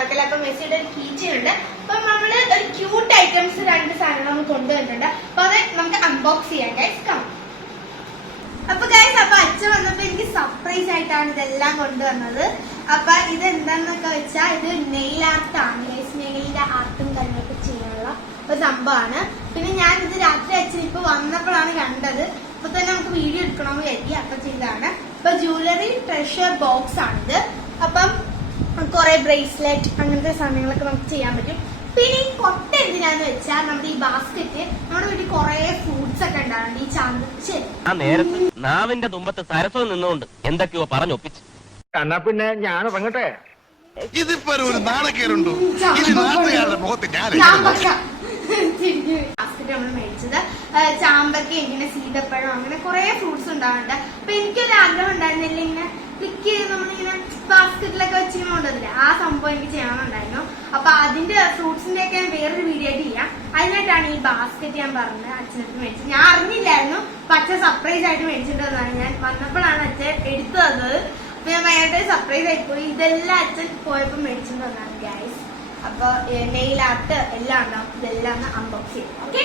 മറക്കല്ല. അപ്പൊ മെസ്സിയുടെ ഒരു കീ ചെയിൻ ഉണ്ട്. അപ്പൊ നമ്മള് ഒരു ക്യൂട്ട് ഐറ്റംസ് 2 സാധനങ്ങൾ നമ്മൾ കൊണ്ടുവന്നിട്ടുണ്ട്. അപ്പൊ അത് നമുക്ക് അൺബോക്സ് ചെയ്യാം ഗൈസ്. കാണാം. അപ്പൊ ഗൈസ് അപ്പൊ അച്ഛൻ വന്നപ്പോ എനിക്ക് സർപ്രൈസ് ആയിട്ടാണ് ഇതെല്ലാം കൊണ്ടുവന്നത്. അപ്പൊ ഇത് എന്താന്നൊക്കെ വെച്ചാൽ ഇത് നെയിൽ ആർട്ടാണ്. നെയിലിന്റെ ആർട്ടും കാര്യങ്ങളൊക്കെ ചെയ്യാനുള്ള ഒരു സംഭവമാണ്. പിന്നെ ഞാൻ ഇത് രാത്രി അച്ഛൻ ഇപ്പൊ വന്നപ്പോഴാണ് കണ്ടത്. ഇപ്പൊ തന്നെ നമുക്ക് വീഡിയോ എടുക്കണമെന്ന് കരുതി. അപ്പൊ ചെയ്താണ്. ഇപ്പൊ ജ്വല്ലറി ട്രഷർ ബോക്സ് ആണിത്. അപ്പം കുറെ ബ്രേസ്ലെറ്റ് അങ്ങനത്തെ സാധനങ്ങളൊക്കെ നമുക്ക് ചെയ്യാൻ പറ്റും. പിന്നെ ഈ കൊട്ട എന്തിനാന്ന് വെച്ചാൽ നമ്മുടെ ഈ ബാസ്കറ്റ് നമ്മുടെ വീട്ടിൽ കുറെ ഫ്രൂട്ട്സ് ഒക്കെ ഉണ്ടാവുന്നുണ്ട്. ഈ ചാന്ത് നാവിന്റെ തുമ്പത്ത് സരസ്വം നിന്നുകൊണ്ട് എന്തൊക്കെയോ പറഞ്ഞൊപ്പിച്ചു. എന്നാ പിന്നെ ഞാൻ ഇറങ്ങട്ടെ. ഇതിപ്പോ ഒരു നാണക്കേടുണ്ടോ? മുഖത്ത് ബാസ്കറ്റ് നമ്മൾ മേടിച്ചത് ചാമ്പക്ക, ഇങ്ങനെ സീതപ്പഴം, അങ്ങനെ കുറെ ഫ്രൂട്ട്സ് ഉണ്ടാവുന്നുണ്ട്. അപ്പൊ എനിക്കൊരു ആഗ്രഹം ഉണ്ടായിരുന്നില്ല ഇങ്ങനെ ക്ലിക്ക് ചെയ്ത് നമ്മളിങ്ങനെ ബാസ്കറ്റിലൊക്കെ വെച്ച് കൊണ്ടുവന്നില്ല. ആ സംഭവം എനിക്ക് ചെയ്യണമെന്നുണ്ടായിരുന്നു. അപ്പൊ അതിന്റെ ഫ്രൂട്ട്സിന്റെ ഒക്കെ വേറൊരു വീഡിയോ ആയിട്ട് ചെയ്യാം. അതിനായിട്ടാണ് ഈ ബാസ്കറ്റ് ഞാൻ പറഞ്ഞത് അച്ഛനടുത്ത് മേടിച്ചത്. ഞാൻ അറിഞ്ഞില്ലായിരുന്നു. അച്ഛൻ സർപ്രൈസ് ആയിട്ട് മേടിച്ചിട്ടുള്ളതാണ്. ഞാൻ വന്നപ്പോഴാണ് അച്ഛൻ എടുത്തു തന്നത്. അപ്പൊ ഞാൻ ഭയങ്കര സർപ്രൈസ് ആയിപ്പോയി. ഇതെല്ലാം അച്ഛൻ പോയപ്പോ മേടിച്ചിട്ട് വന്നതാണ് ഗൈസ്. അപ്പൊ നെയിൽ ആർട്ട് എല്ലാം ഉണ്ടാവും. ഇതെല്ലാം ഒന്ന് അൺബോക്സ് ചെയ്യും. ഓക്കെ.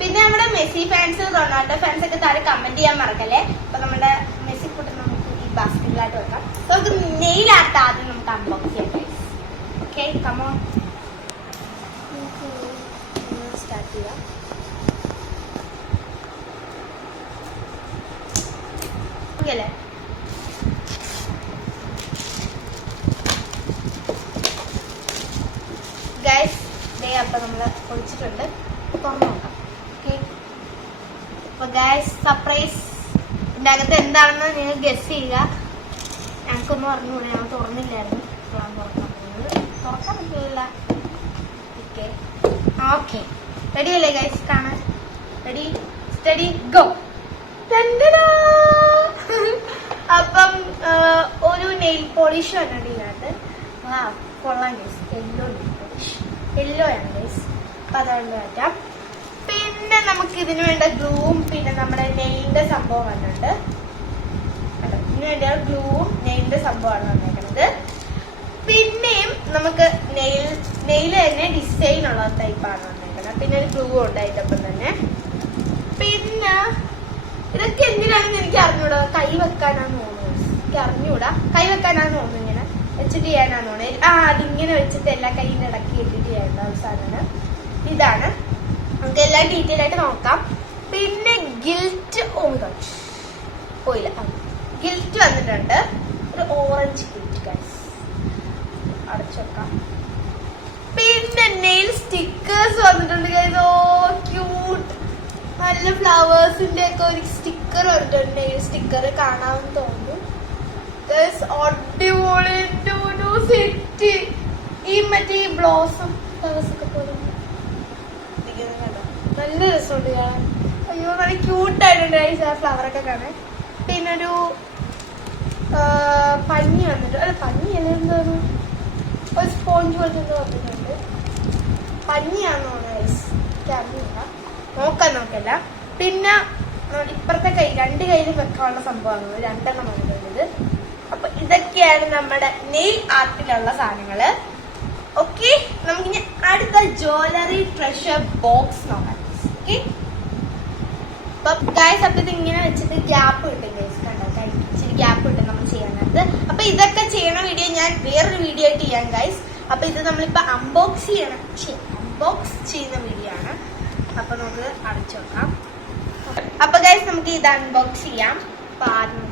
പിന്നെ നമ്മുടെ മെസ്സി ഫാൻസ്, റൊണാൾഡോ ഫാൻസ് ഒക്കെ താഴെ കമന്റ് ചെയ്യാൻ മറക്കല്ലേ. അപ്പൊ നമ്മുടെ മെസ്സി കൂട്ടം നമുക്ക് ഈ ബാസ്കറ്റിലായിട്ട് വെക്കാം. നമുക്ക് നെയിൽ ആർട്ട് ആദ്യം നമുക്ക് അൺബോക്സ് ചെയ്യാം ഗൈസ്. ഓക്കെ, കമോൺ സ്റ്റാർട്ട് ചെയ്യാം. ഓക്കെ അല്ലേ? ഗൈസ് അപ്പൊ നമ്മള് പൊളിച്ചിട്ടുണ്ട്. തുറന്നു നോക്കാം. ഓക്കെ. അപ്പൊ ഗൈസ് സർപ്രൈസ് ഇതിന്റെ അകത്ത് എന്താണെന്ന് നിങ്ങൾ ഗസ് ചെയ്യുക. ഞങ്ങൾക്കൊന്നും അറിഞ്ഞൂടെ, ഞാൻ തുറന്നില്ലായിരുന്നു. തുറക്കാൻ പറ്റില്ല. ഓക്കെ ഓക്കെ, റെഡി അല്ലേ ഗൈസ്? കാണാൻ റെഡി, സ്റ്റഡി, ഗോ. അപ്പം ഒരു നെയിൽ പോളിഷ് ആണ് ഇതിനകത്ത്. കൊള്ളാം ഗൈസ്. യെല്ലോ ആണ് ഗൈസ്. അപ്പൊ അതുകൊണ്ട് മാറ്റാം. പിന്നെ നമുക്ക് ഇതിന് വേണ്ട ഗ്ലൂവും പിന്നെ നമ്മുടെ നെയിലിന്റെ സംഭവം വന്നിട്ടുണ്ട്. ഇതിന് വേണ്ട ഗ്ലൂവും നെയിലിന്റെ സംഭവമാണ് വന്നേക്കുന്നത്. പിന്നെയും നമുക്ക് നെയിൽ തന്നെ ഡിസൈൻ ഉള്ള ടൈപ്പാണ് വന്നേക്കുന്നത്. പിന്നെ ഒരു ഗ്ലൂ ഉണ്ട് അതിനൊപ്പം തന്നെ. പിന്നെ ഇതൊക്കെ എന്തിനാണെന്ന് എനിക്ക് അറിഞ്ഞൂടാ. കൈ വെക്കാനാന്ന് തോന്നുന്നു. എനിക്ക് അറിഞ്ഞൂടാ. കൈ വെക്കാനാന്ന് തോന്നുന്നു. ഇങ്ങനെ വെച്ചിട്ട് ചെയ്യാനാന്ന് തോന്നുന്നു. അതിങ്ങനെ വെച്ചിട്ട് എല്ലാ കൈയിന്റെ ഇടയ്ക്ക് ഇട്ടിട്ട് ചെയ്യേണ്ട ഒരു സാധനം ഇതാണ്. നമുക്ക് എല്ലാം ഡീറ്റെയിൽ ആയിട്ട് നോക്കാം. പിന്നെ ഗിൽറ്റ് പോയില്ല. ഗിൽറ്റ് വന്നിട്ടുണ്ട്. ഒരു ഓറഞ്ച് ഗിൽറ്റ് ഗൈസ്. അടച്ചു വെക്കാം. പിന്നെ നെയിൽ സ്റ്റിക്കേഴ്സ് വന്നിട്ടുണ്ട് ഗൈസ്. ഓ ക്യൂട്ട്. നല്ല ഫ്ലവേഴ്സിന്റെ ഒക്കെ ഒരു സ്റ്റിക്കർ വന്നിട്ടുണ്ട്. നെയിൽ സ്റ്റിക്കർ കാണാമെന്ന് തോന്നുന്നു. അടിപൊളി സെറ്റ്. ഈ മറ്റേ ഈ ബ്ലോസം ഫ്ലവേഴ്സ് ഒക്കെ പോലെ നല്ല രസമുണ്ട് കാണാൻ. അയ്യോ നല്ല ക്യൂട്ടായിട്ടുണ്ട് ആ ഫ്ലവർ ഒക്കെ കാണാൻ. പിന്നെ ഒരു പഞ്ഞി വന്നിട്ട്, അല്ല പഞ്ഞി അല്ല, എന്താണ് ഒരു സ്പോഞ്ച് പോലത്തെ വന്നിട്ടുണ്ട്. പഞ്ഞിയാണെന്ന് തോന്നുന്നു. നോക്കല്ല. പിന്നെ ഇപ്പുറത്തെ കൈ 2 കൈയിലും വെക്കാനുള്ള സംഭവമാണ്. 2 എണ്ണം വന്നിട്ടുണ്ട്. അപ്പൊ ഇതൊക്കെയാണ് നമ്മുടെ നെയിൽ ആർട്ടിലുള്ള സാധനങ്ങള്. ഓക്കെ, നമുക്കിനി അടുത്ത ജ്വല്ലറി ട്രഷർ ബോക്സ് നോക്കാം. ഓക്കെ. അപ്പൊ ഗൈസ് അപ്പൊ ഇത് ഇങ്ങനെ വെച്ചിട്ട് ഗ്യാപ്പ് കിട്ടും ഗൈസ്. കണ്ടോ, ഇച്ചിരി ഗ്യാപ്പ് കിട്ടും നമ്മൾ ചെയ്യാനകത്ത്. അപ്പൊ ഇതൊക്കെ ചെയ്യണ വീഡിയോ ഞാൻ വേറൊരു വീഡിയോ ആയിട്ട് ചെയ്യാം ഗൈസ്. അപ്പൊ ഇത് നമ്മളിപ്പോ അൺബോക്സ് ചെയ്യുന്ന വീഡിയോ ആണ്. അപ്പൊ നമുക്ക് അടച്ചു വെക്കാം. അപ്പൊ ഗൈസ് നമുക്ക് ഇത് അൺബോക്സ് ചെയ്യാം. അപ്പൊ ആദ്യം നമുക്ക്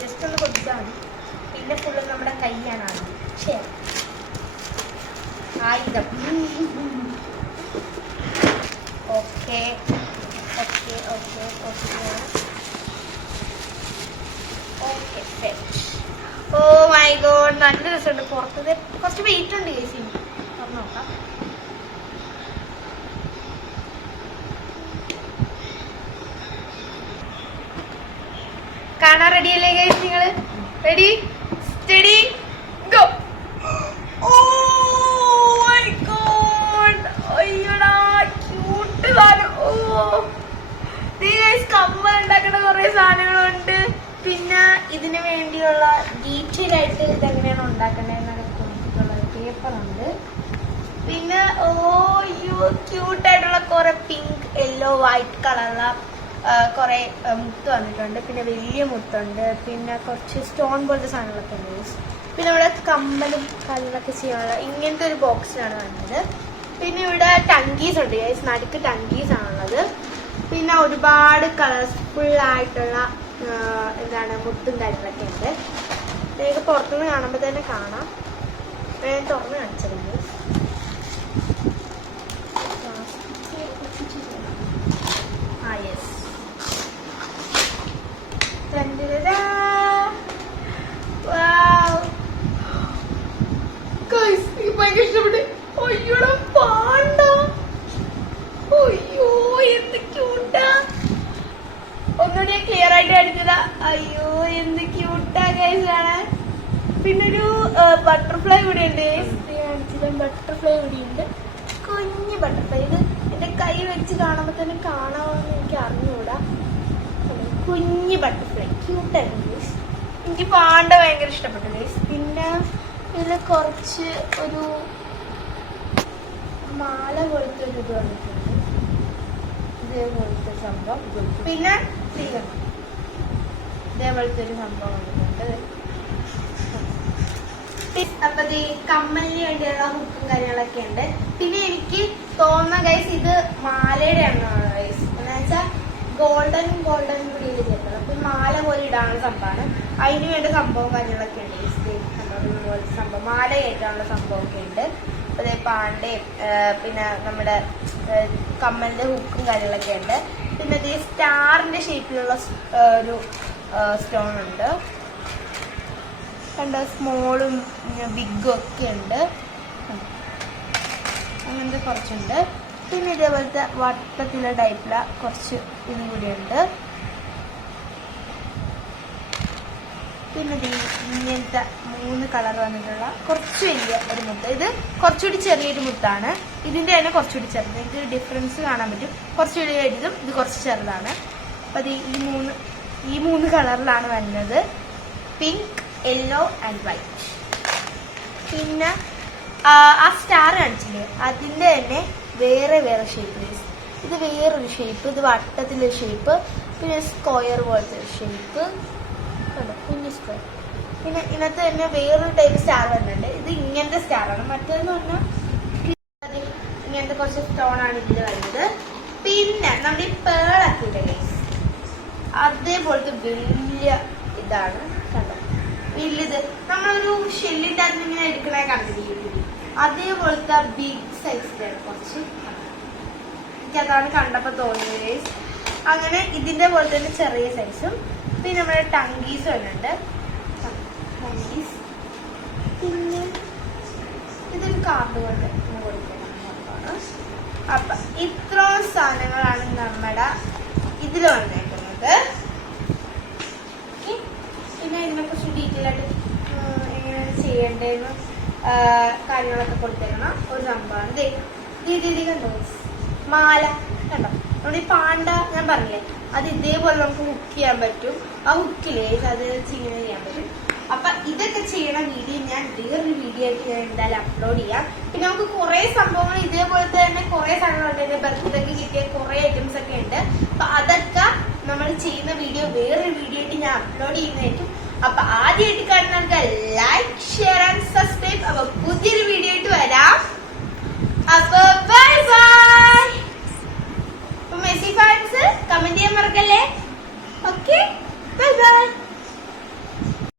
ജസ്റ്റ് ഒന്ന് കൊടുത്താണ്. പിന്നെ ഫുള്ള് നമ്മുടെ കൈയാണ് ശരി ആയുധം. Okay okay okay okay okay. Oh my God, നല്ല രസമുണ്ട്. പുറത്തത് കുറച്ച് വെയിറ്റ് ഉണ്ട് ചേച്ചി. തുറന്ന് നോക്കാം. കാണാൻ റെഡി അല്ലേ ഗൈസ്? നിങ്ങള് ready, steady, go. Oh my God, അയ്യോടാ ക്യൂട്ട് സാധനം. Oh guys കമ്മലുണ്ട്. സൂപ്പർ ഉണ്ട്. പിന്നെ ക്യൂട്ടായിട്ടുള്ള കുറെ പിങ്ക്, യെല്ലോ, വൈറ്റ് കളറുള്ള കുറെ മുത്ത് വന്നിട്ടുണ്ട്. പിന്നെ വലിയ മുത്തുണ്ട്. പിന്നെ കുറച്ച് സ്റ്റോൺ പോലത്തെ സാധനങ്ങളൊക്കെ ഉണ്ട്. പിന്നെ ഇവിടെ കമ്മലും കല്ലൊക്കെ ചെയ്യാനുള്ള ഇങ്ങനത്തെ ഒരു ബോക്സിലാണ് വന്നത്. പിന്നെ ഇവിടെ ടങ്കീസ് ഉണ്ട് ഗൈസ്, നടുക്ക് ടങ്കീസ് ആണുള്ളത്. പിന്നെ ഒരുപാട് കളർഫുൾ ആയിട്ടുള്ള എന്താണ് മുത്തും കാര്യങ്ങളൊക്കെ ഉണ്ട്. നിങ്ങൾക്ക് പുറത്തുനിന്ന് കാണുമ്പോൾ തന്നെ കാണാം. ഞാൻ തുറന്ന് കാണിച്ചിട്ടുണ്ട്. ആ യെസ്, ഭയങ്കര ഇഷ്ടപ്പെട്ട്. അയ്യോടാ പാണ്ട, അയ്യോ എന്ത് ക്യൂട്ടാ. ഒന്നുകൂടി ക്ലിയർ ആയിട്ട് കാണിച്ചതാ. അയ്യോ എന്ത് ക്യൂട്ടാ ഗൈസ് കാണാൻ. പിന്നെ ഒരു ബട്ടർഫ്ലൈ കൂടെ ഉണ്ട്. ബട്ടർഫ്ലൈ കൂടി ഉണ്ട്, കുഞ്ഞു ബട്ടർഫ്ലൈ. ഇത് എന്റെ കൈ വെച്ച് കാണുമ്പോ തന്നെ കാണാമെന്ന് എനിക്ക് അറിഞ്ഞുകൂടാ. കുഞ്ഞു ബട്ടർഫ്ലൈ ക്യൂട്ടായിരുന്നു ഗൈസ്. എനിക്ക് പാണ്ട ഭയങ്കര ഇഷ്ടപ്പെട്ടു ഗൈസ്. പിന്നെ ഇതിൽ കുറച്ച് ഒരു മാല പോലത്തെ ഒരു ഇത് വന്നിട്ടുണ്ട്, ഇതേപോലത്തെ സംഭവം. പിന്നെ ഇതേപോലത്തെ ഒരു സംഭവം വന്നിട്ടുണ്ട്. അപ്പൊ ഈ കമ്മലിന് വേണ്ടിയുള്ള ഹുക്കും കാര്യങ്ങളൊക്കെ ഉണ്ട്. പിന്നെ എനിക്ക് തോന്നുന്ന ഗൈസ് ഇത് മാലയുടെ എണ്ണമാണ് ഗൈസ്. എന്ന് വെച്ചാൽ ഗോൾഡൻ കൂടി ഇത് ചേർക്കണം. അപ്പൊ മാല പോലെ ഇടാനുള്ള സംഭവമാണ്. അതിന് വേണ്ട സംഭവം കാര്യങ്ങളൊക്കെ ഉണ്ട് ഗൈസ്. പോലത്തെ സംഭവം മാല കയറ്റാനുള്ള സംഭവമൊക്കെ ഉണ്ട്. അതേ പാണ്ടയും പിന്നെ നമ്മുടെ കമ്മലിന്റെ ഹുക്കും കാര്യങ്ങളൊക്കെ ഉണ്ട്. പിന്നെ ഇത് സ്റ്റാറിന്റെ ഷേപ്പിലുള്ള ഒരു സ്റ്റോൺ ഉണ്ട്. കണ്ട സ്മോളും ബിഗും ഒക്കെ ഉണ്ട്. അങ്ങനത്തെ കുറച്ചുണ്ട്. പിന്നെ ഇതേപോലത്തെ വട്ടത്തിലുള്ള ടൈപ്പില കുറച്ച് ഇതും കൂടിയുണ്ട്. പിന്നെ ഇങ്ങനത്തെ 3 കളർ വന്നിട്ടുള്ള കുറച്ച് വലിയ ഒരു മുത്ത്. ഇത് കുറച്ചുകൂടി ചെറിയൊരു മുത്താണ്. ഇതിന്റെ തന്നെ കുറച്ചുകൂടി ചെറുത്. ഇത് ഡിഫറൻസ് കാണാൻ പറ്റും. കുറച്ച് വലിയതും ഇത് കുറച്ച് ചെറുതാണ്. അപ്പൊ അത് ഈ മൂന്ന് കളറിലാണ് വരുന്നത്, പിങ്ക്, യെല്ലോ ആൻഡ് വൈറ്റ്. പിന്നെ ആ സ്റ്റാർ കാണിച്ചില്ലേ, അതിന്റെ തന്നെ വേറെ ഷേപ്പ്. ഇത് വേറൊരു ഷേപ്പ്, ഇത് വട്ടത്തിലൊരു ഷേപ്പ്, പിന്നെ സ്ക്വയർ പോലത്തെ ഒരു ഷേപ്പ്, കുഞ്ഞു സ്ക്വയർ. പിന്നെ ഇതിനകത്ത് തന്നെ വേറൊരു ടൈപ്പ് സ്റ്റാർ വരുന്നുണ്ട്. ഇത് ഇങ്ങനത്തെ സ്റ്റാറാണ്. മറ്റേതെന്ന് പറഞ്ഞാൽ ഇങ്ങനത്തെ കുറച്ച് സ്റ്റോണാണ് ഇതിൽ വരുന്നത്. പിന്നെ നമ്മുടെ ഈ പേളൊക്കെ ഇല്ലേ ഗൈസ്, അതേപോലത്തെ വലിയ ഇതാണ്. കണ്ടോ, വലുത് നമ്മളൊരു ഷെല്ലിന്റെ അതിൽ ഇങ്ങനെ എടുക്കണേ കണ്ടിരിക്കും. അതേപോലത്തെ ബിഗ് സൈസിലാണ് കുറച്ച്. എനിക്കതാണ് കണ്ടപ്പോ തോന്നിയത് ഗൈസ്. അങ്ങനെ ഇതിന്റെ പോലെ തന്നെ ചെറിയ സൈസും. പിന്നെ നമ്മുടെ ടങ്കീസ് വരുന്നുണ്ട്. ടങ്കീസ്. പിന്നെ ഇതൊരു കാർഡ് കൊണ്ട് കൊടുക്കണം. അപ്പൊ ഇത്രയും സാധനങ്ങളാണ് നമ്മുടെ ഇതിൽ വന്നേക്കുന്നത്. പിന്നെ ഇതിനെക്കുറിച്ച് ഡീറ്റെയിൽ ആയിട്ട് എങ്ങനെയാണ് ചെയ്യേണ്ടതെന്ന് കാര്യങ്ങളൊക്കെ കൊടുത്തേക്കണം ഒരു സംഭവമാണ്. രീതി കണ്ടോ മാല കണ്ടോ, നമ്മുടെ ഈ പാണ്ട ഞാൻ പറഞ്ഞില്ലേ, അത് ഇതേപോലെ നമുക്ക് ഹുക്ക് ചെയ്യാൻ പറ്റും. ആ ഹുക്കിലേ അത് ഇങ്ങനെ ചെയ്യാൻ പറ്റും. അപ്പൊ ഇതൊക്കെ ചെയ്യണ വീഡിയോ ഞാൻ വേറൊരു വീഡിയോ ആയിട്ട് ഞാൻ എന്തായാലും അപ്ലോഡ് ചെയ്യാം. പിന്നെ നമുക്ക് കുറെ സംഭവങ്ങൾ ഇതേപോലത്തെ തന്നെ കുറെ സാധനങ്ങളുണ്ട്. എന്റെ ബർത്ത്ഡേക്ക് കിട്ടിയ കുറെ ഐറ്റംസ് ഒക്കെ ഉണ്ട്. അപ്പൊ അതൊക്കെ നമ്മൾ ചെയ്യുന്ന വീഡിയോ വേറൊരു വീഡിയോ ആയിട്ട് ഞാൻ അപ്ലോഡ് ചെയ്യുന്നതായിരിക്കും. അപ്പൊ ആദ്യമായിട്ട്